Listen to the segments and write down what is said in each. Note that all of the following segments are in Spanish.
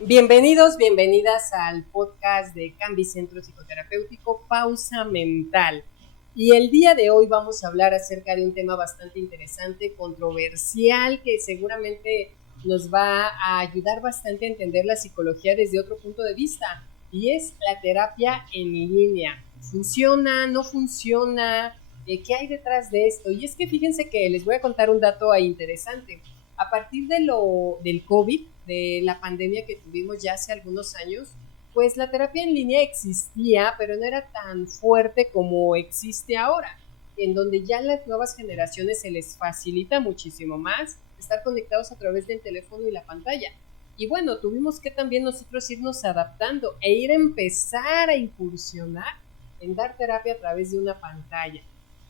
Bienvenidos, bienvenidas al podcast de Cambi Centro Psicoterapéutico Pausa Mental. Y el día de hoy vamos a hablar acerca de un tema bastante interesante, controversial, que seguramente nos va a ayudar bastante a entender la psicología desde otro punto de vista, y es la terapia en línea. ¿Funciona? ¿No funciona? ¿Qué hay detrás de esto? Y es que fíjense que les voy a contar un dato interesante. A partir del COVID, de la pandemia que tuvimos ya hace algunos años, pues la terapia en línea existía, pero no era tan fuerte como existe ahora, en donde ya a las nuevas generaciones se les facilita muchísimo más estar conectados a través del teléfono y la pantalla. Y bueno, tuvimos que también nosotros irnos adaptando e ir a empezar a incursionar en dar terapia a través de una pantalla.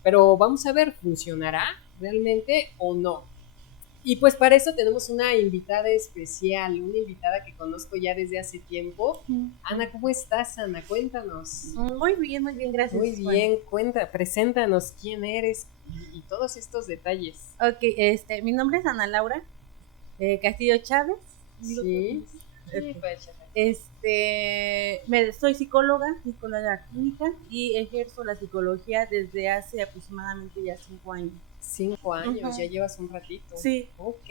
Pero vamos a ver, ¿funcionará realmente o no? Y pues para eso tenemos una invitada especial, una invitada que conozco ya desde hace tiempo. Ana, ¿cómo estás, Ana? Cuéntanos. Muy bien, gracias. Muy bien, preséntanos quién eres y todos estos detalles. Ok, mi nombre es Ana Laura Castillo Chávez. Sí. Soy psicóloga clínica y ejerzo la psicología desde hace aproximadamente ya 5 años. 5 años, ya llevas un ratito. Sí. Ok.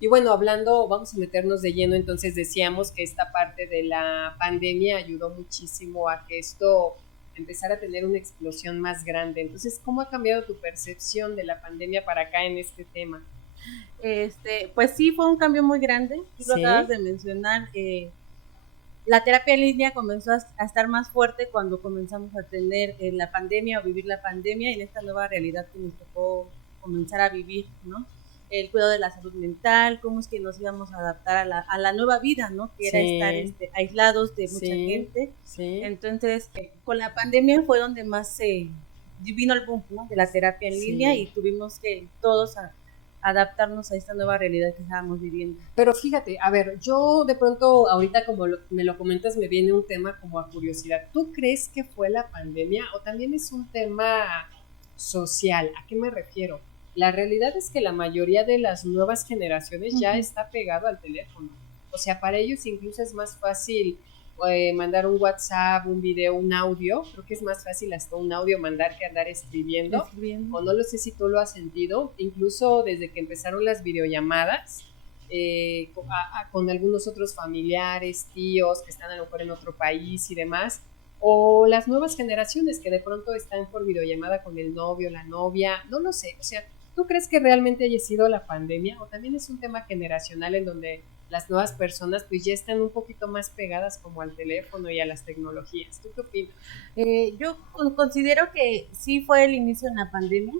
Y bueno, vamos a meternos de lleno, entonces decíamos que esta parte de la pandemia ayudó muchísimo a que esto empezara a tener una explosión más grande. Entonces, ¿cómo ha cambiado tu percepción de la pandemia para acá en este tema? Pues sí, fue un cambio muy grande. Tú lo acabas de mencionar. La terapia en línea comenzó a estar más fuerte cuando comenzamos a tener la pandemia o vivir la pandemia en esta nueva realidad que nos tocó comenzar a vivir, ¿no? El cuidado de la salud mental, cómo es que nos íbamos a adaptar a la nueva vida, ¿no? Que era estar aislados de mucha gente. Sí. Entonces, con la pandemia fue donde más se vino el boom, ¿no? De la terapia en línea y tuvimos que todos adaptarnos a esta nueva realidad que estábamos viviendo. Pero fíjate, a ver, yo de pronto ahorita como me lo comentas me viene un tema como a curiosidad. ¿Tú crees que fue la pandemia o también es un tema social? ¿A qué me refiero? La realidad es que la mayoría de las nuevas generaciones ya está pegado al teléfono. O sea, para ellos incluso es más fácil mandar un WhatsApp, un video, un audio. Creo que es más fácil hasta un audio mandar que andar escribiendo. O no lo sé si tú lo has sentido, incluso desde que empezaron las videollamadas con algunos otros familiares, tíos que están a lo mejor en otro país y demás, o las nuevas generaciones que de pronto están por videollamada con el novio, la novia, no lo sé. O sea, ¿tú crees que realmente haya sido la pandemia o también es un tema generacional en donde las nuevas personas pues ya están un poquito más pegadas como al teléfono y a las tecnologías? ¿Tú qué opinas? Yo considero que sí fue el inicio en la pandemia,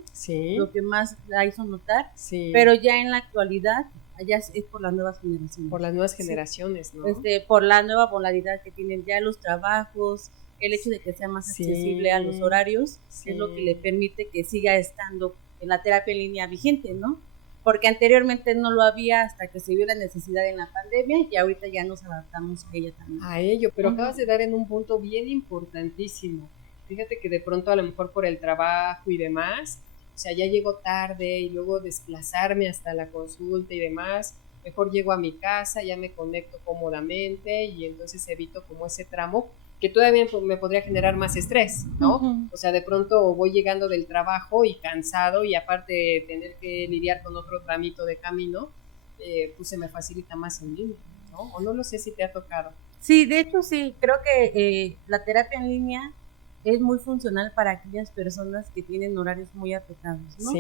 lo que más la hizo notar, pero ya en la actualidad ya es por las nuevas generaciones. Por las nuevas generaciones, ¿no? Por la nueva modalidad que tienen ya los trabajos, el hecho de que sea más accesible a los horarios, es lo que le permite que siga estando en la terapia en línea vigente, ¿no? Porque anteriormente no lo había hasta que se vio la necesidad en la pandemia y ahorita ya nos adaptamos a ella también. A ello, pero acabas de dar en un punto bien importantísimo. Fíjate que de pronto a lo mejor por el trabajo y demás, o sea, ya llego tarde y luego desplazarme hasta la consulta y demás, mejor llego a mi casa, ya me conecto cómodamente y entonces evito como ese tramo que todavía me podría generar más estrés, ¿no? O sea, de pronto voy llegando del trabajo y cansado y aparte de tener que lidiar con otro tramito de camino, pues se me facilita más en línea, ¿no? O no lo sé si te ha tocado. Sí, de hecho sí, creo que la terapia en línea es muy funcional para aquellas personas que tienen horarios muy apretados, ¿no?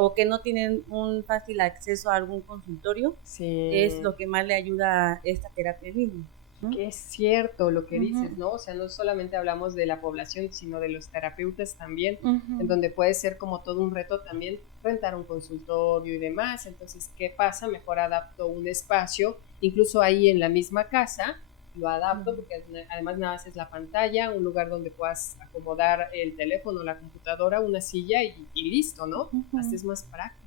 O que no tienen un fácil acceso a algún consultorio, es lo que más le ayuda a esta terapia en línea. Que es cierto lo que dices, ¿no? O sea, no solamente hablamos de la población, sino de los terapeutas también, en donde puede ser como todo un reto también rentar un consultorio y demás. Entonces, ¿qué pasa? Mejor adapto un espacio, incluso ahí en la misma casa, lo adapto porque además nada más es la pantalla, un lugar donde puedas acomodar el teléfono, la computadora, una silla y listo, ¿no? Hasta es más práctico.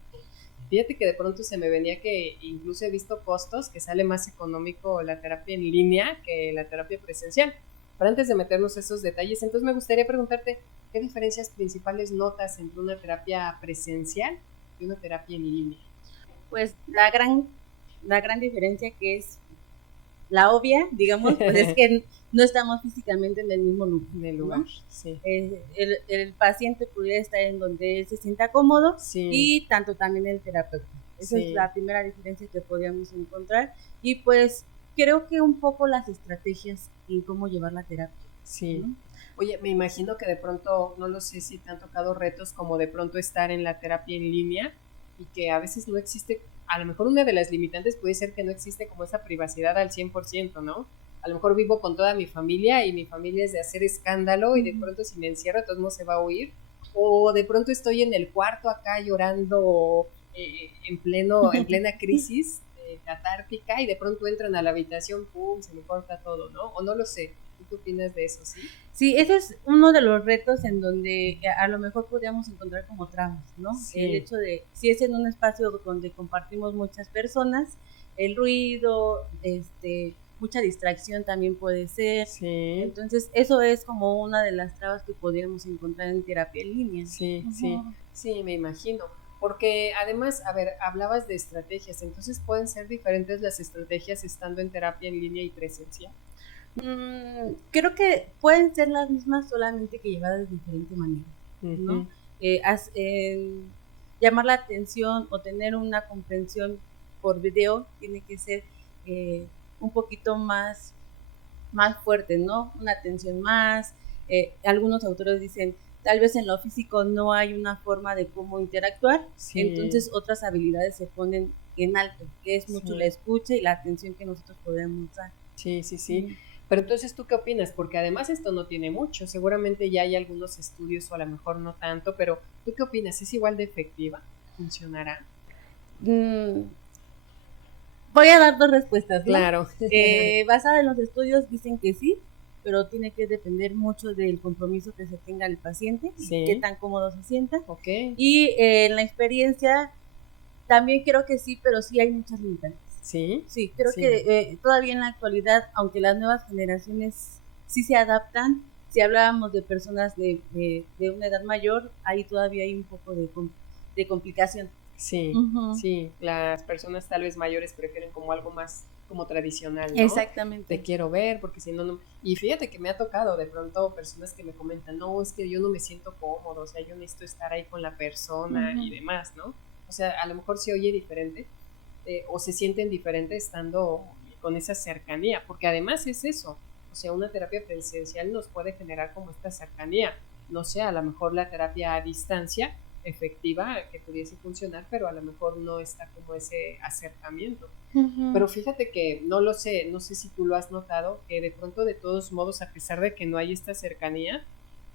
Fíjate que de pronto se me venía que incluso he visto costos que sale más económico la terapia en línea que la terapia presencial. Pero antes de meternos esos detalles, entonces me gustaría preguntarte, ¿qué diferencias principales notas entre una terapia presencial y una terapia en línea? Pues la gran diferencia que es la obvia, digamos, pues es que no estamos físicamente en el mismo lugar, ¿no? Sí. El paciente pudiera estar en donde él se sienta cómodo, sí. y tanto también el terapeuta. Esa es la primera diferencia que podríamos encontrar. Y pues creo que un poco las estrategias en cómo llevar la terapia. Sí. ¿No? Oye, me imagino que de pronto, no lo sé si te han tocado retos como de pronto estar en la terapia en línea y que a veces no existe, a lo mejor una de las limitantes puede ser que no existe como esa privacidad al 100%, ¿no? A lo mejor vivo con toda mi familia y mi familia es de hacer escándalo y de pronto si me encierro todo el mundo se va a oír, o de pronto estoy en el cuarto acá llorando en plena crisis catártica y de pronto entran a la habitación, pum, se me corta todo, ¿no? O no lo sé. ¿Qué opinas de eso, sí? Sí, ese es uno de los retos en donde a lo mejor podríamos encontrar como tramos, ¿no? Sí. El hecho de, si es en un espacio donde compartimos muchas personas, el ruido, mucha distracción también puede ser. Sí. Entonces, eso es como una de las trabas que podríamos encontrar en terapia en línea. Sí, sí, me imagino. Porque además, a ver, hablabas de estrategias, entonces pueden ser diferentes las estrategias estando en terapia en línea y presencial. Creo que pueden ser las mismas, solamente que llevadas de diferente manera, ¿no? Llamar la atención o tener una comprensión por video tiene que ser un poquito más fuerte, ¿no? Una atención más. Algunos autores dicen, tal vez en lo físico no hay una forma de cómo interactuar, sí. Entonces otras habilidades se ponen en alto, que es mucho la escucha y la atención que nosotros podemos dar. Sí. Pero entonces, ¿tú qué opinas? Porque además esto no tiene mucho, seguramente ya hay algunos estudios o a lo mejor no tanto, pero ¿tú qué opinas? ¿Es igual de efectiva? ¿Funcionará? Voy a dar dos respuestas, ¿no? Claro. Basada en los estudios dicen que sí, pero tiene que depender mucho del compromiso que se tenga el paciente, sí. Qué tan cómodo se sienta. Okay. Y en la experiencia también creo que sí, pero sí hay muchas limitantes. Sí. Sí, creo que todavía en la actualidad, aunque las nuevas generaciones sí se adaptan, si hablábamos de personas de una edad mayor, ahí todavía hay un poco de complicación. Sí, sí, las personas tal vez mayores prefieren como algo más como tradicional, ¿no? Exactamente. Te quiero ver porque si no, y fíjate que me ha tocado de pronto personas que me comentan, no, es que yo no me siento cómodo, o sea, yo necesito estar ahí con la persona y demás, ¿no? O sea, a lo mejor se oye diferente o se sienten diferentes estando con esa cercanía, porque además es eso, o sea, una terapia presencial nos puede generar como esta cercanía, no sé, a lo mejor la terapia a distancia efectiva que pudiese funcionar, pero a lo mejor no está como ese acercamiento. Pero fíjate que no lo sé, no sé si tú lo has notado, que de pronto de todos modos, a pesar de que no hay esta cercanía,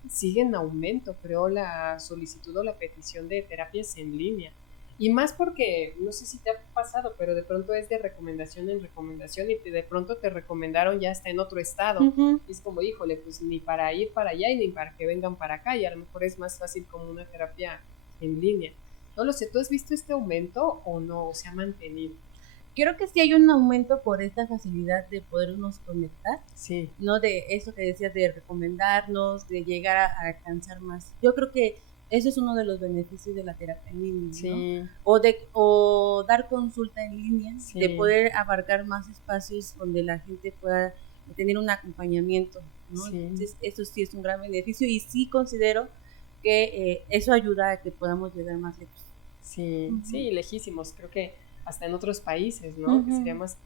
sigue en aumento, creo, la solicitud o la petición de terapias en línea. Y más porque, no sé si te ha pasado, pero de pronto es de recomendación en recomendación y de pronto te recomendaron ya hasta en otro estado. Y es como, híjole, pues ni para ir para allá y ni para que vengan para acá. Y a lo mejor es más fácil como una terapia en línea. No lo sé, ¿tú has visto este aumento o no? ¿O se ha mantenido? Creo que sí hay un aumento por esta facilidad de podernos conectar. Sí. No de eso que decías de recomendarnos, de llegar a alcanzar más. Yo creo que eso es uno de los beneficios de la terapia en línea, sí. ¿no? O dar consulta en línea, sí. De poder abarcar más espacios donde la gente pueda tener un acompañamiento, ¿no? Sí. Entonces, eso sí es un gran beneficio y sí considero que eso ayuda a que podamos llegar más lejos. Sí, sí, lejísimos. Creo que hasta en otros países, ¿no? Que sería más...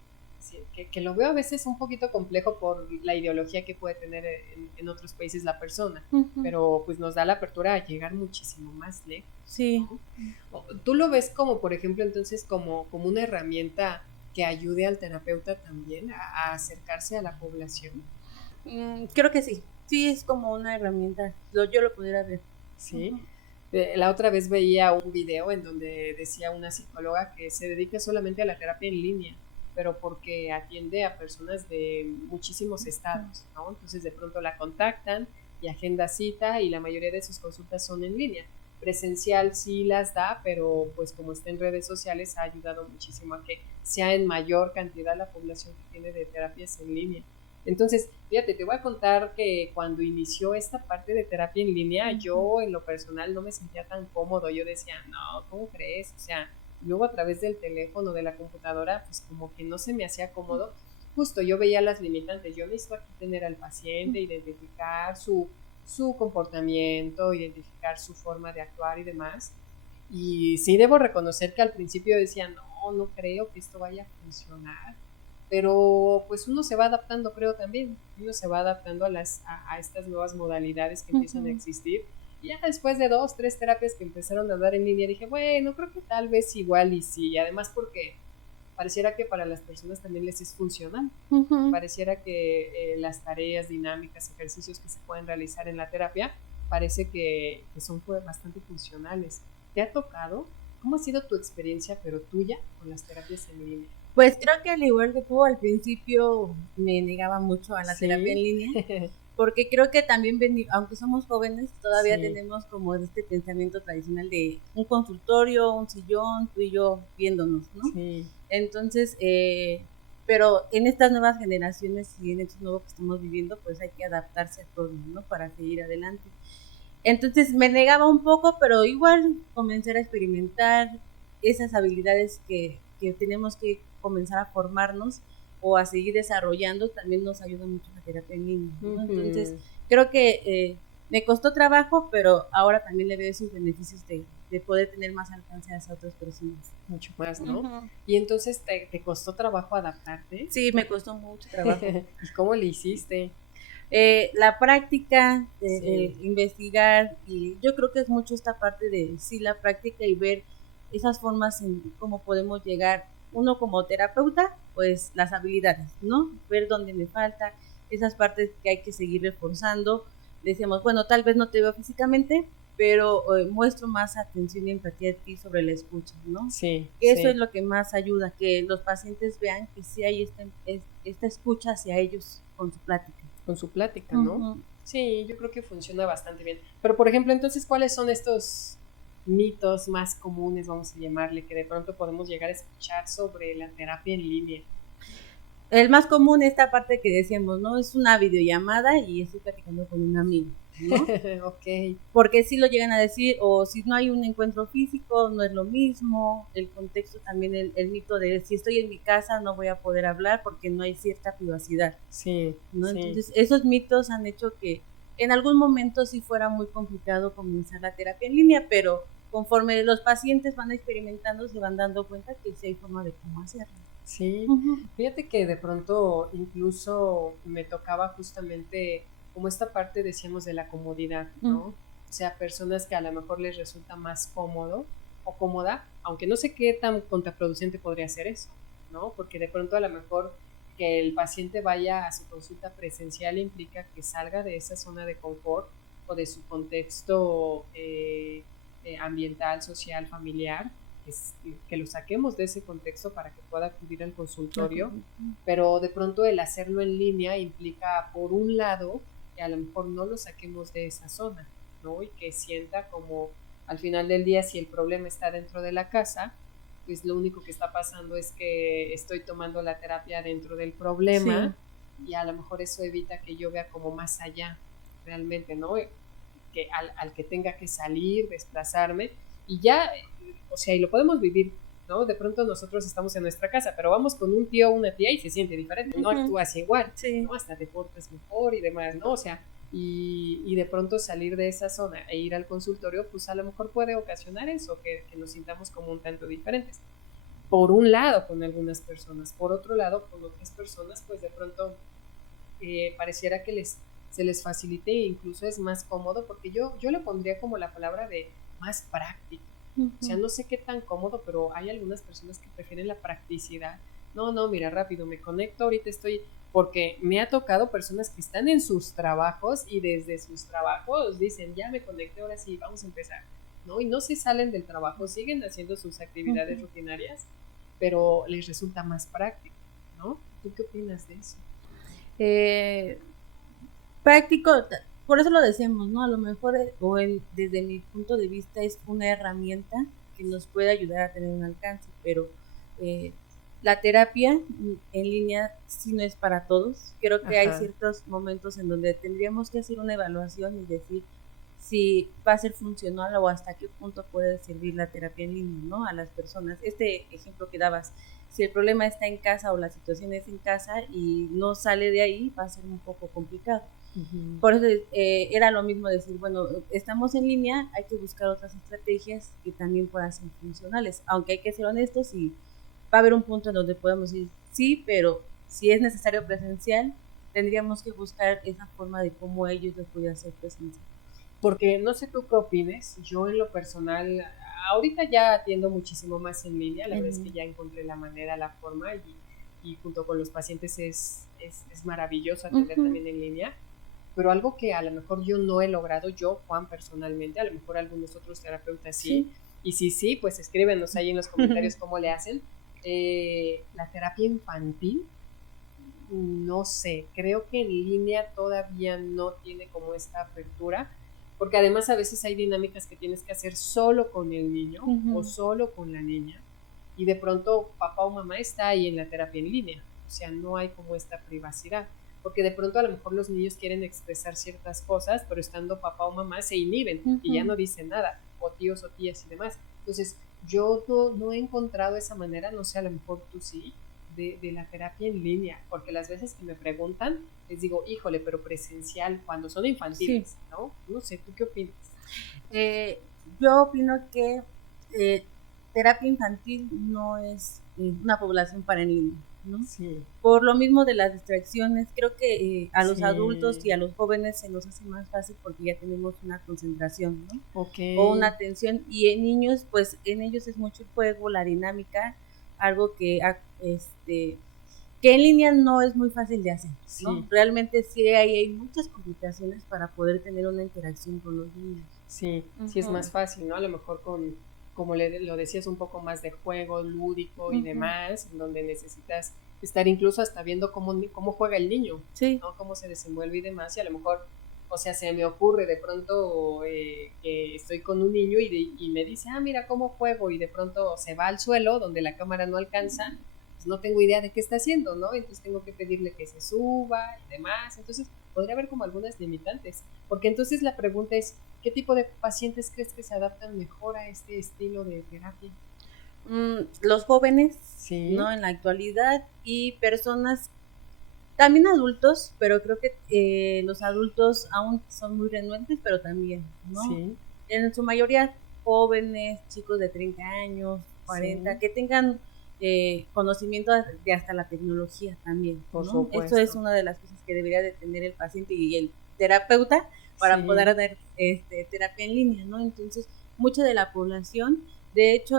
Que lo veo a veces un poquito complejo por la ideología que puede tener en otros países la persona, pero pues nos da la apertura a llegar muchísimo más lejos. Sí. ¿No? ¿Tú lo ves como, por ejemplo, entonces como una herramienta que ayude al terapeuta también a acercarse a la población? Creo que sí. Sí, es como una herramienta. Yo lo pudiera ver. Sí. La otra vez veía un video en donde decía una psicóloga que se dedica solamente a la terapia en línea, pero porque atiende a personas de muchísimos estados, ¿no? Entonces de pronto la contactan y agenda cita y la mayoría de sus consultas son en línea. Presencial sí las da, pero pues como está en redes sociales ha ayudado muchísimo a que sea en mayor cantidad la población que tiene de terapias en línea. Entonces, fíjate, te voy a contar que cuando inició esta parte de terapia en línea, yo en lo personal no me sentía tan cómodo. Yo decía, no, ¿cómo crees? O sea, luego a través del teléfono, de la computadora, pues como que no se me hacía cómodo. justo yo veía las limitantes, yo necesito aquí tener al paciente, identificar su comportamiento, identificar su forma de actuar y demás. Y sí debo reconocer que al principio decía, no creo que esto vaya a funcionar, pero pues uno se va adaptando, creo también, uno se va adaptando a estas nuevas modalidades que empiezan a existir. Y ya después de 2, 3 terapias que empezaron a dar en línea, dije, bueno, creo que tal vez igual y sí, y además porque pareciera que para las personas también les es funcional. Pareciera que las tareas dinámicas, ejercicios que se pueden realizar en la terapia, parece que son bastante funcionales. ¿Te ha tocado? ¿Cómo ha sido tu experiencia, pero tuya, con las terapias en línea? Pues creo que al igual que tú, al principio me negaba mucho a la terapia en línea, porque creo que también, aunque somos jóvenes, todavía tenemos como este pensamiento tradicional de un consultorio, un sillón, tú y yo viéndonos, ¿no? Sí. Entonces, pero en estas nuevas generaciones y en estos nuevos que estamos viviendo, pues hay que adaptarse a todo, ¿no? Para seguir adelante. Entonces me negaba un poco, pero igual comencé a experimentar esas habilidades que tenemos que comenzar a formarnos o a seguir desarrollando, también nos ayuda mucho la terapia en línea, ¿no? Entonces creo que me costó trabajo, pero ahora también le veo esos beneficios de poder tener más alcance hacia otras personas. Mucho más, ¿no? Y entonces, ¿te costó trabajo adaptarte? Sí, me costó mucho trabajo. ¿Y cómo le hiciste? La práctica, investigar, y yo creo que es mucho esta parte de la práctica y ver esas formas en cómo podemos llegar, uno como terapeuta, pues las habilidades, ¿no? Ver dónde me falta, esas partes que hay que seguir reforzando. Decíamos, bueno, tal vez no te veo físicamente, pero muestro más atención y empatía de ti sobre la escucha, ¿no? Sí. Eso es lo que más ayuda, que los pacientes vean que sí hay esta escucha hacia ellos con su plática. Con su plática, ¿no? Sí, yo creo que funciona bastante bien. Pero, por ejemplo, entonces, ¿cuáles son estos mitos más comunes, vamos a llamarle, que de pronto podemos llegar a escuchar sobre la terapia en línea? El más común, esta parte que decíamos, ¿no? Es una videollamada y estoy platicando con un amigo, ¿no? Ok. Porque sí lo llegan a decir, o si no hay un encuentro físico, no es lo mismo. El contexto también, el mito de si estoy en mi casa no voy a poder hablar porque no hay cierta privacidad. Sí, ¿no? Sí. Entonces, esos mitos han hecho que en algún momento sí fuera muy complicado comenzar la terapia en línea, pero conforme los pacientes van experimentando, se van dando cuenta que sí hay forma de cómo hacerlo. Sí, fíjate que de pronto incluso me tocaba justamente como esta parte, decíamos, de la comodidad, ¿no? O sea, personas que a lo mejor les resulta más cómodo o cómoda, aunque no sé qué tan contraproducente podría ser eso, ¿no? Porque de pronto a lo mejor que el paciente vaya a su consulta presencial implica que salga de esa zona de confort o de su contexto ambiental, social, familiar, que lo saquemos de ese contexto para que pueda acudir al consultorio, pero de pronto el hacerlo en línea implica, por un lado, que a lo mejor no lo saquemos de esa zona, ¿no? Y que sienta como al final del día, si el problema está dentro de la casa, pues lo único que está pasando es que estoy tomando la terapia dentro del problema y a lo mejor eso evita que yo vea como más allá realmente, ¿no? Que al que tenga que salir, desplazarme y ya, o sea, y lo podemos vivir, ¿no? De pronto nosotros estamos en nuestra casa, pero vamos con un tío o una tía y se siente diferente, no actúas igual, ¿no? Hasta te portas mejor y demás, ¿no? O sea, y de pronto salir de esa zona e ir al consultorio, pues a lo mejor puede ocasionar eso, que nos sintamos como un tanto diferentes. Por un lado con algunas personas, por otro lado con otras personas, pues de pronto pareciera que se les facilite e incluso es más cómodo, porque yo le pondría como la palabra de más práctico. O sea, no sé qué tan cómodo, pero hay algunas personas que prefieren la practicidad. No, mira, rápido, me conecto, ahorita estoy, porque me ha tocado personas que están en sus trabajos y desde sus trabajos dicen, ya me conecté, ahora sí, vamos a empezar, ¿no? Y no se salen del trabajo, siguen haciendo sus actividades rutinarias, pero les resulta más práctico, ¿no? ¿Tú qué opinas de eso? Práctico, por eso lo decimos, ¿no? A lo mejor, desde mi punto de vista, es una herramienta que nos puede ayudar a tener un alcance, pero la terapia en línea sí no es para todos. Creo que hay ciertos momentos en donde tendríamos que hacer una evaluación y decir si va a ser funcional o hasta qué punto puede servir la terapia en línea, ¿no? A las personas. Este ejemplo que dabas, si el problema está en casa o la situación es en casa y no sale de ahí, va a ser un poco complicado. Uh-huh. Por eso era lo mismo decir, bueno, estamos en línea, hay que buscar otras estrategias que también puedan ser funcionales, aunque hay que ser honestos y va a haber un punto en donde podemos decir sí, pero si es necesario presencial, tendríamos que buscar esa forma de cómo ellos lo pudieran hacer presencial. Porque no sé tú qué opines, yo en lo personal, ahorita ya atiendo muchísimo más en línea, la verdad es que ya encontré la manera, la forma y junto con los pacientes es maravilloso atender también en línea, pero algo que a lo mejor yo no he logrado, yo, Juan, personalmente, a lo mejor algunos otros terapeutas sí, y sí, pues escríbenos ahí en los comentarios cómo le hacen. La terapia infantil, no sé, creo que en línea todavía no tiene como esta apertura, porque además a veces hay dinámicas que tienes que hacer solo con el niño o solo con la niña, y de pronto papá o mamá está ahí en la terapia en línea, o sea, no hay como esta privacidad, porque de pronto a lo mejor los niños quieren expresar ciertas cosas, pero estando papá o mamá se inhiben y ya no dicen nada, o tíos o tías y demás. Entonces yo no he encontrado esa manera, no sé, a lo mejor tú sí, de la terapia en línea, porque las veces que me preguntan, les digo, híjole, pero presencial, cuando son infantiles, sí. ¿No? No sé, ¿tú qué opinas? Yo opino que terapia infantil no es una población para en línea, ¿no? Sí. Por lo mismo de las distracciones, creo que a los adultos y a los jóvenes se nos hace más fácil porque ya tenemos una concentración, ¿no? Okay. O una atención, y en niños, pues en ellos es mucho el juego, la dinámica, algo que en línea no es muy fácil de hacer, ¿no? Sí. Realmente sí hay muchas complicaciones para poder tener una interacción con los niños. Sí, sí es más fácil, ¿no? A lo mejor como lo decías, un poco más de juego lúdico y demás, en donde necesitas estar incluso hasta viendo cómo juega el niño, sí. ¿no? Cómo se desenvuelve y demás, y a lo mejor, o sea, se me ocurre de pronto que estoy con un niño y me dice, mira cómo juego, y de pronto se va al suelo donde la cámara no alcanza, pues no tengo idea de qué está haciendo, ¿no? Entonces tengo que pedirle que se suba y demás, entonces podría haber como algunas limitantes, porque entonces la pregunta es, ¿qué tipo de pacientes crees que se adaptan mejor a este estilo de terapia? Los jóvenes, sí. ¿no? En la actualidad, y personas, también adultos, pero creo que los adultos aún son muy renuentes, pero también, ¿no? Sí. En su mayoría jóvenes, chicos de 30 años, 40, sí. Que tengan conocimiento de hasta la tecnología también, Por ¿no? supuesto. Esto es una de las cosas que debería de tener el paciente y el terapeuta para poder dar terapia en línea, ¿no? Entonces, mucha de la población, de hecho,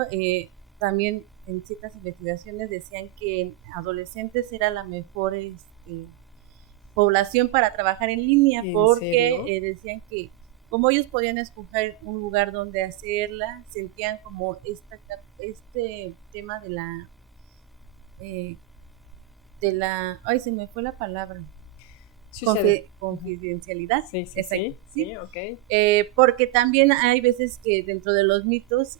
también en ciertas investigaciones decían que en adolescentes era la mejor población para trabajar en línea, porque decían que como ellos podían escoger un lugar donde hacerla, sentían como este tema de la ay, se me fue la palabra, confidencialidad. Sí, okay. Porque también hay veces que dentro de los mitos,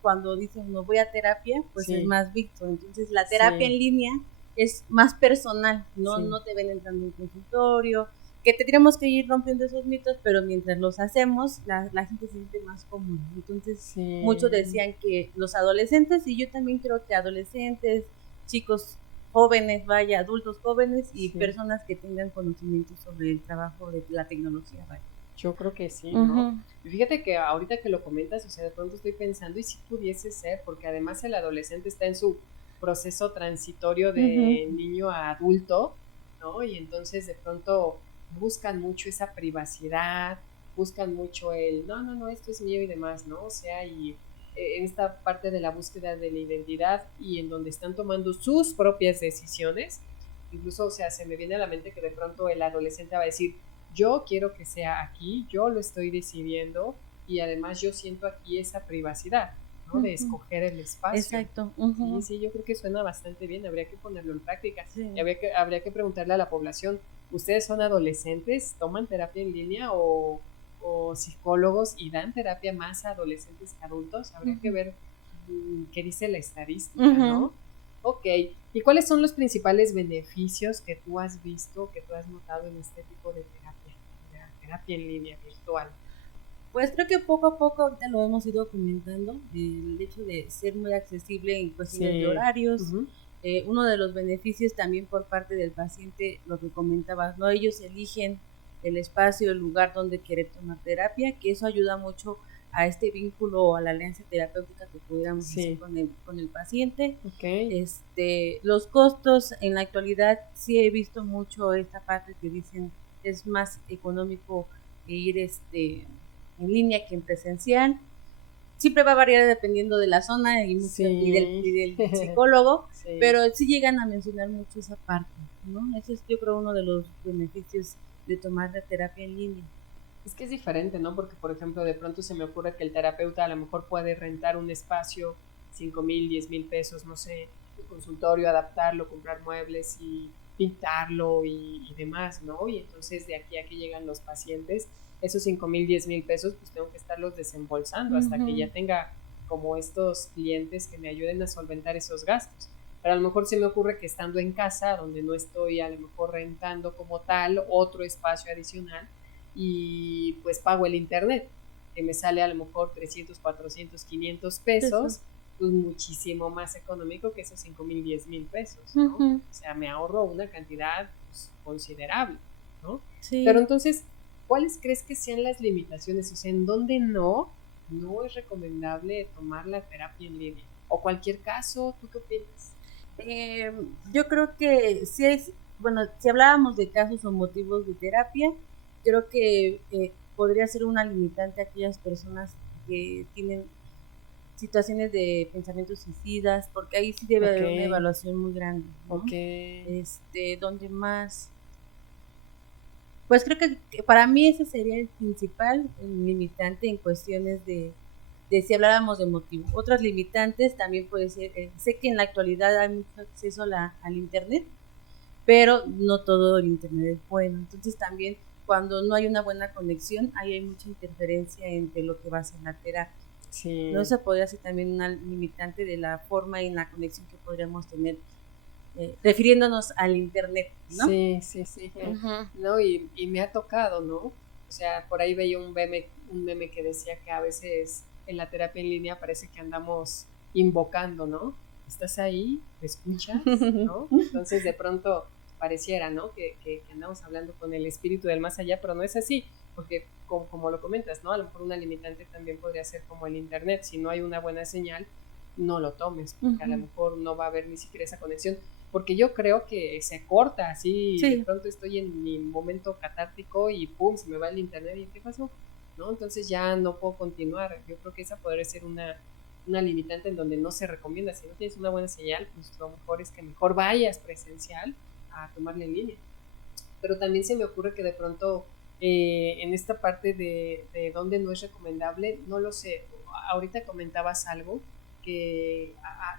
cuando dicen no voy a terapia, pues es más visto. Entonces la terapia en línea es más personal, no te ven entrando en un consultorio, que tendríamos que ir rompiendo esos mitos, pero mientras los hacemos, la gente se siente más cómoda. Entonces muchos decían que los adolescentes, y yo también creo que adolescentes, chicos jóvenes, adultos jóvenes y personas que tengan conocimiento sobre el trabajo de la tecnología, Yo creo que sí, ¿no? Y fíjate que ahorita que lo comentas, o sea, de pronto estoy pensando, y si pudiese ser, porque además el adolescente está en su proceso transitorio de niño a adulto, ¿no? Y entonces de pronto buscan mucho esa privacidad, buscan mucho no, esto es mío y demás, ¿no? O sea, y en esta parte de la búsqueda de la identidad y en donde están tomando sus propias decisiones, incluso, o sea, se me viene a la mente que de pronto el adolescente va a decir, yo quiero que sea aquí, yo lo estoy decidiendo y además yo siento aquí esa privacidad, ¿no? De escoger el espacio. Exacto. Sí, yo creo que suena bastante bien, habría que ponerlo en práctica. Y habría que preguntarle a la población, ¿ustedes son adolescentes? ¿Toman terapia en línea o psicólogos y dan terapia más a adolescentes que adultos? Habría que ver qué dice la estadística, ¿no? Ok, ¿y cuáles son los principales beneficios que tú has visto, que tú has notado en este tipo de terapia en línea virtual? Pues creo que poco a poco ahorita lo hemos ido comentando, el hecho de ser muy accesible en cuestiones de horarios, Uno de los beneficios también por parte del paciente, lo que comentabas, ¿no? Ellos eligen el espacio, el lugar donde quieren tomar terapia, que eso ayuda mucho a este vínculo o a la alianza terapéutica que pudiéramos hacer con el paciente. Okay. Los costos, en la actualidad sí he visto mucho esta parte que dicen es más económico ir en línea que en presencial. Siempre va a variar dependiendo de la zona y del psicólogo, pero sí llegan a mencionar mucho esa parte, ¿no? Eso es, yo creo, uno de los beneficios de tomar la terapia en línea. Es que es diferente, ¿no? Porque, por ejemplo, de pronto se me ocurre que el terapeuta a lo mejor puede rentar un espacio, 5,000, 10,000 pesos, no sé, un consultorio, adaptarlo, comprar muebles y pintarlo y demás, ¿no? Y entonces de aquí a que llegan los pacientes, esos 5,000, 10,000 pesos, pues tengo que estarlos desembolsando hasta que ya tenga como estos clientes que me ayuden a solventar esos gastos. Pero a lo mejor se me ocurre que estando en casa, donde no estoy a lo mejor rentando como tal otro espacio adicional, y pues pago el internet, que me sale a lo mejor 300, 400, 500 pesos, pues muchísimo más económico que esos 5,000, 10,000 pesos, ¿no? O sea, me ahorro una cantidad pues, considerable, ¿no? Sí. Pero entonces, ¿cuáles crees que sean las limitaciones? O sea, ¿en dónde no es recomendable tomar la terapia en línea? O cualquier caso, ¿tú qué opinas? Yo creo que sí es, bueno, si hablábamos de casos o motivos de terapia, creo que podría ser una limitante a aquellas personas que tienen situaciones de pensamientos suicidas, porque ahí sí debe haber una evaluación muy grande, ¿no? Donde más, pues creo que para mí ese sería el principal limitante en cuestiones de si habláramos de motivo. Otras limitantes también puede ser, sé que en la actualidad hay mucho acceso al internet, pero no todo el internet es bueno, entonces también cuando no hay una buena conexión, ahí hay mucha interferencia entre lo que va a ser la terapia. Sí. ¿No? Eso podría ser también una limitante de la forma y la conexión que podríamos tener, refiriéndonos al internet, ¿no? Sí. No, y me ha tocado, ¿no? O sea, por ahí veía un meme que decía que a veces en la terapia en línea parece que andamos invocando, ¿no? ¿Estás ahí? ¿Me escuchas? ¿No? Entonces de pronto pareciera, ¿no? Que andamos hablando con el espíritu del más allá, pero no es así, porque como lo comentas, ¿no? A lo mejor una limitante también podría ser como el internet, si no hay una buena señal, no lo tomes, porque a lo mejor no va a haber ni siquiera esa conexión, porque yo creo que se corta así, de pronto estoy en mi momento catártico y pum, se me va el internet y ¿qué pasó? ¿No? Entonces ya no puedo continuar. Yo creo que esa podría ser una limitante en donde no se recomienda. Si no tienes una buena señal, pues lo mejor es que mejor vayas presencial a tomarla en línea. Pero también se me ocurre que de pronto en esta parte de dónde no es recomendable, no lo sé. Ahorita comentabas algo que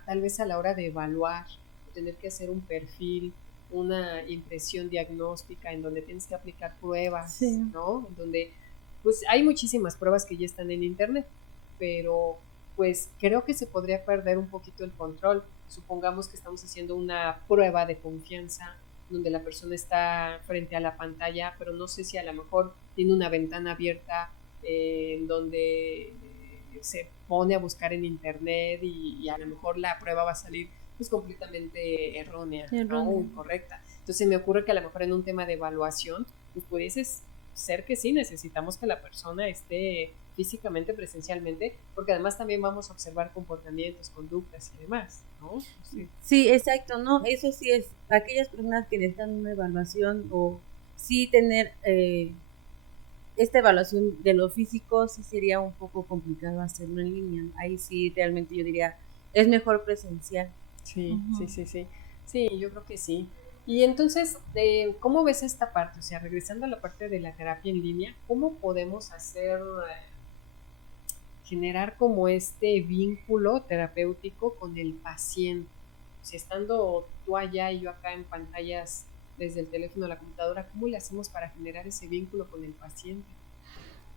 tal vez a la hora de evaluar, tener que hacer un perfil, una impresión diagnóstica en donde tienes que aplicar pruebas, ¿no? En donde pues hay muchísimas pruebas que ya están en internet, pero pues creo que se podría perder un poquito el control. Supongamos que estamos haciendo una prueba de confianza donde la persona está frente a la pantalla, pero no sé si a lo mejor tiene una ventana abierta en donde se pone a buscar en internet y a lo mejor la prueba va a salir pues completamente errónea, ¿no? Incorrecta. Entonces me ocurre que a lo mejor en un tema de evaluación, pues pudieses ser que sí, necesitamos que la persona esté físicamente, presencialmente, porque además también vamos a observar comportamientos, conductas y demás, ¿no? Sí, exacto, ¿no? Eso sí es, aquellas personas que necesitan una evaluación o sí tener esta evaluación de lo físico, sí sería un poco complicado hacerlo en línea. Ahí sí, realmente yo diría, es mejor presencial. Sí, sí, yo creo que sí. Y entonces, ¿cómo ves esta parte? O sea, regresando a la parte de la terapia en línea, ¿cómo podemos hacer, generar como este vínculo terapéutico con el paciente? O sea, estando tú allá y yo acá en pantallas desde el teléfono a la computadora, ¿cómo le hacemos para generar ese vínculo con el paciente?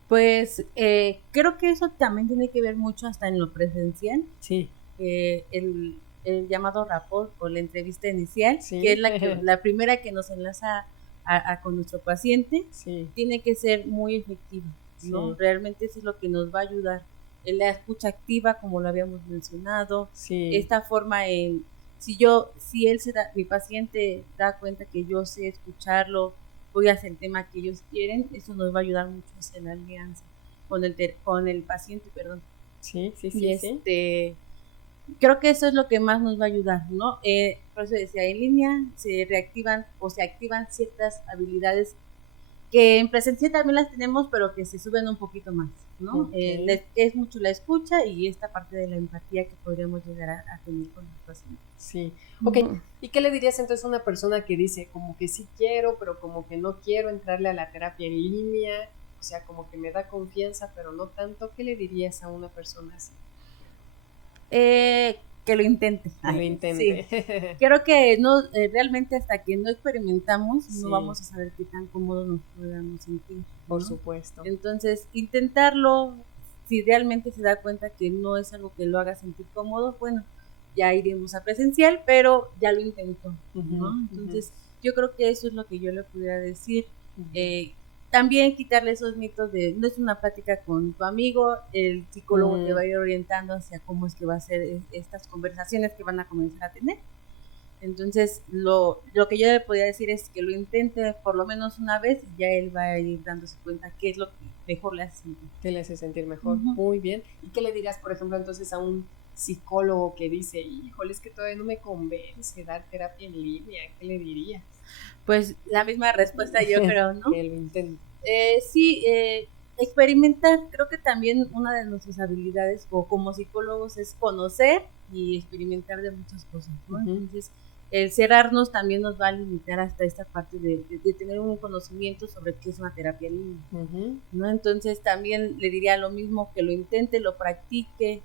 Pues creo que eso también tiene que ver mucho hasta en lo presencial. Sí. El llamado rapport o la entrevista inicial, que es la primera que nos enlaza con nuestro paciente, tiene que ser muy efectiva, ¿no? Realmente eso es lo que nos va a ayudar. La escucha activa, como lo habíamos mencionado, esta forma en si mi paciente da cuenta que yo sé escucharlo, voy a hacer el tema que ellos quieren, eso nos va a ayudar mucho en la alianza con el paciente, perdón. Sí. Creo que eso es lo que más nos va a ayudar, ¿no? Por eso decía, en línea se reactivan o se activan ciertas habilidades que en presencial también las tenemos, pero que se suben un poquito más, ¿no? Okay. Es mucho la escucha y esta parte de la empatía que podríamos llegar a tener con los pacientes. Sí, ok. ¿Y qué le dirías entonces a una persona que dice como que sí quiero, pero como que no quiero entrarle a la terapia en línea? O sea, como que me da confianza, pero no tanto. ¿Qué le dirías a una persona así? Que lo intente. Que lo intente. Sí. Creo que no, realmente hasta que no experimentamos, Sí. no vamos a saber qué tan cómodos nos podamos sentir, ¿no? Por supuesto. Entonces, intentarlo, si realmente se da cuenta que no es algo que lo haga sentir cómodo, bueno, ya iremos a presencial, pero ya lo intentó, ¿no? Entonces, yo creo que eso es lo que yo le pudiera decir. También quitarle esos mitos de no es una plática con tu amigo, el psicólogo te va a ir orientando hacia cómo es que va a ser estas conversaciones que van a comenzar a tener. Entonces, lo que yo le podría decir es que lo intente por lo menos una vez y ya él va a ir dándose cuenta qué es lo que mejor le hace sentir. ¿Qué le hace sentir mejor? Muy bien. ¿Y qué le dirías, por ejemplo, entonces a un psicólogo que dice, híjole, es que todavía no me convence dar terapia en línea? ¿Qué le dirías? Pues la misma respuesta yo creo, ¿no? Que lo intente. Sí, experimentar. Creo que también una de nuestras habilidades como psicólogos es conocer y experimentar de muchas cosas, ¿no? Entonces, el cerrarnos también nos va a limitar hasta esta parte de tener un conocimiento sobre qué es una terapia en línea, ¿no? Entonces, también le diría lo mismo, que lo intente, lo practique.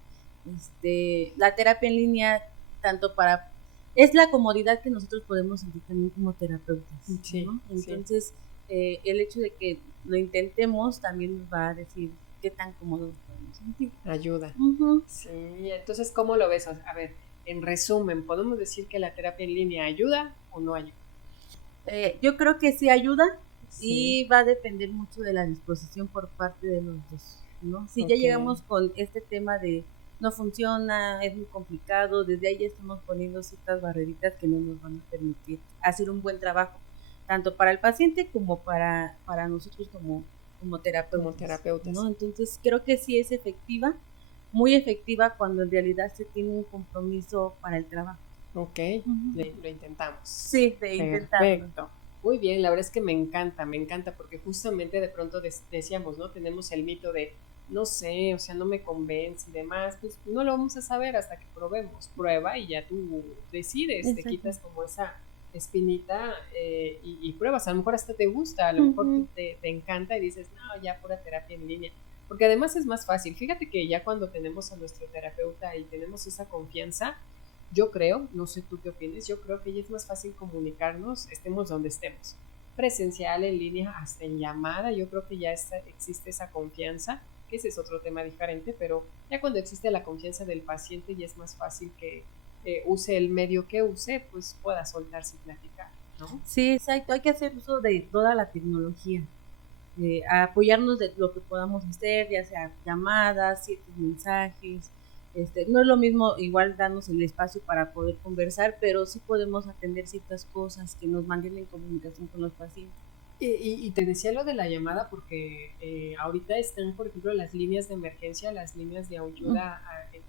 La terapia en línea, tanto para... es la comodidad que nosotros podemos sentir también como terapeutas, sí, ¿no? Entonces, el hecho de que lo intentemos también nos va a decir qué tan cómodo nos podemos sentir. Ayuda. Sí, entonces, ¿cómo lo ves? A ver, en resumen, ¿podemos decir que la terapia en línea ayuda o no ayuda? Yo creo que sí ayuda, y va a depender mucho de la disposición por parte de los dos, ¿no? Si ya llegamos con este tema de no funciona, es muy complicado, desde ahí estamos poniendo ciertas barreritas que no nos van a permitir hacer un buen trabajo, tanto para el paciente como para nosotros como terapeutas, ¿no? Entonces creo que sí es efectiva, muy efectiva cuando en realidad se tiene un compromiso para el trabajo. Ok, lo intentamos. Sí, de intentarlo. Perfecto. Muy bien, la verdad es que me encanta, porque justamente de pronto decíamos, ¿no? Tenemos el mito de, no sé, o sea, no me convence y demás, pues no lo vamos a saber hasta que probemos. Prueba y ya tú decides. Exacto. Te quitas como esa espinita y pruebas. A lo mejor hasta te gusta, a lo mejor te encanta y dices, no, ya pura terapia en línea. Porque además es más fácil. Fíjate que ya cuando tenemos a nuestro terapeuta y tenemos esa confianza, yo creo, no sé tú qué opinas, yo creo que ya es más fácil comunicarnos, estemos donde estemos, presencial, en línea, hasta en llamada. Yo creo que ya existe esa confianza, que ese es otro tema diferente, pero ya cuando existe la confianza del paciente ya es más fácil que use el medio que use, pues pueda soltarse y platicar, ¿no? Sí, exacto, hay que hacer uso de toda la tecnología, apoyarnos de lo que podamos hacer, ya sea llamadas, ciertos mensajes. No es lo mismo igual darnos el espacio para poder conversar, pero sí podemos atender ciertas cosas que nos mantienen en comunicación con los pacientes. Y te decía lo de la llamada porque ahorita están, por ejemplo, las líneas de emergencia, las líneas de ayuda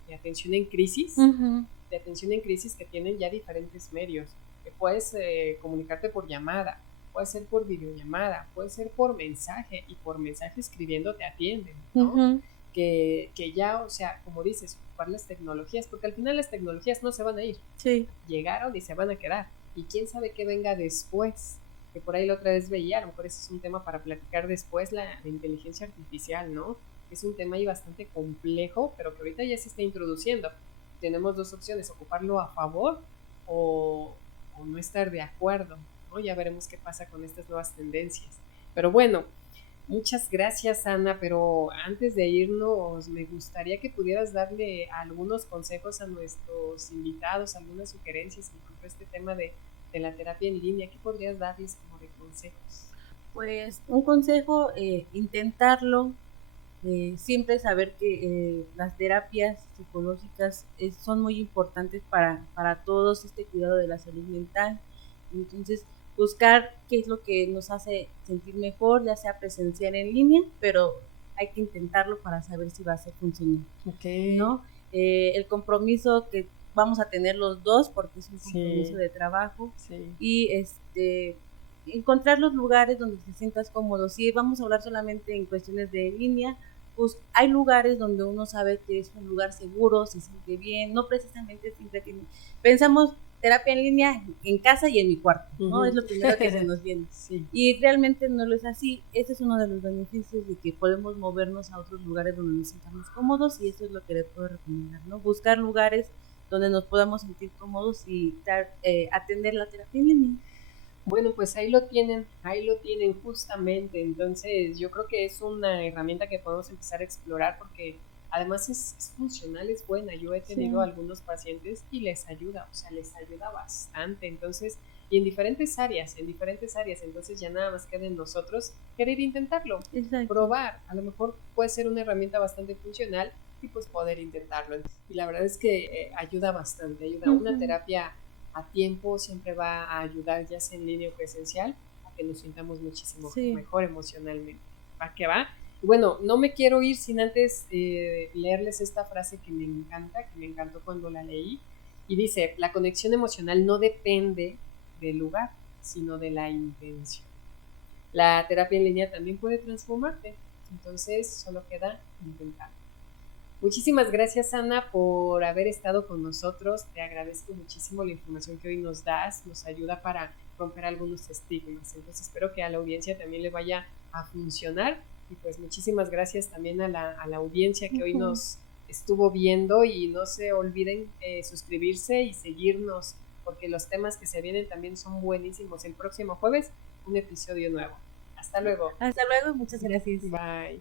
de atención en crisis, de atención en crisis que tienen ya diferentes medios. Que puedes comunicarte por llamada, puede ser por videollamada, puede ser por mensaje, y por mensaje escribiendo te atienden, ¿no? Que ya, o sea, como dices, ocupar las tecnologías, porque al final las tecnologías no se van a ir. Sí. Llegaron y se van a quedar. Y quién sabe qué venga después. Que por ahí la otra vez veía, a lo mejor ese es un tema para platicar después, la inteligencia artificial, ¿no? Es un tema ahí bastante complejo, pero que ahorita ya se está introduciendo. Tenemos dos opciones, ocuparlo a favor o no estar de acuerdo, ¿no? Ya veremos qué pasa con estas nuevas tendencias. Pero bueno, muchas gracias, Ana, pero antes de irnos, me gustaría que pudieras darle algunos consejos a nuestros invitados, algunas sugerencias en cuanto a este tema de la terapia en línea. ¿Qué podrías darles como de consejos? Pues un consejo, intentarlo, siempre saber que las terapias psicológicas son muy importantes para todos, este cuidado de la salud mental. Entonces, buscar qué es lo que nos hace sentir mejor, ya sea presencial en línea, pero hay que intentarlo para saber si va a ser funcional. ¿No? El compromiso que vamos a tener los dos, porque es un compromiso de trabajo, y encontrar los lugares donde te sientas cómodo. Si vamos a hablar solamente en cuestiones de línea, pues hay lugares donde uno sabe que es un lugar seguro, se siente bien, no precisamente siempre que pensamos terapia en línea en casa y en mi cuarto, ¿no? Es lo primero que se nos viene. Y realmente no lo es así. Ese es uno de los beneficios de que podemos movernos a otros lugares donde nos sintamos cómodos, y eso es lo que les puedo recomendar, ¿no? Buscar lugares donde nos podamos sentir cómodos y atender la terapia en línea. Bueno, pues ahí lo tienen justamente. Entonces yo creo que es una herramienta que podemos empezar a explorar porque además es funcional, es buena. Yo he tenido algunos pacientes y les ayuda, o sea, les ayuda bastante. Entonces, y en diferentes áreas, entonces ya nada más queda en nosotros querer intentarlo, probar. A lo mejor puede ser una herramienta bastante funcional y pues poder intentarlo. Y la verdad es que ayuda bastante, ayuda. Una terapia a tiempo siempre va a ayudar, ya sea en línea o presencial, a que nos sintamos muchísimo mejor emocionalmente. ¿Va que va? Y bueno, no me quiero ir sin antes leerles esta frase que me encantó cuando la leí, y dice: la conexión emocional no depende del lugar, sino de la intención. La terapia en línea también puede transformarte, entonces solo queda intentar. Muchísimas gracias, Ana, por haber estado con nosotros. Te agradezco muchísimo la información que hoy nos das, nos ayuda para romper algunos estigmas. Entonces espero que a la audiencia también le vaya a funcionar, y pues muchísimas gracias también a la audiencia que hoy nos estuvo viendo, y no se olviden suscribirse y seguirnos, porque los temas que se vienen también son buenísimos. El próximo jueves un episodio nuevo. Hasta luego. Hasta luego, muchas gracias. Bye.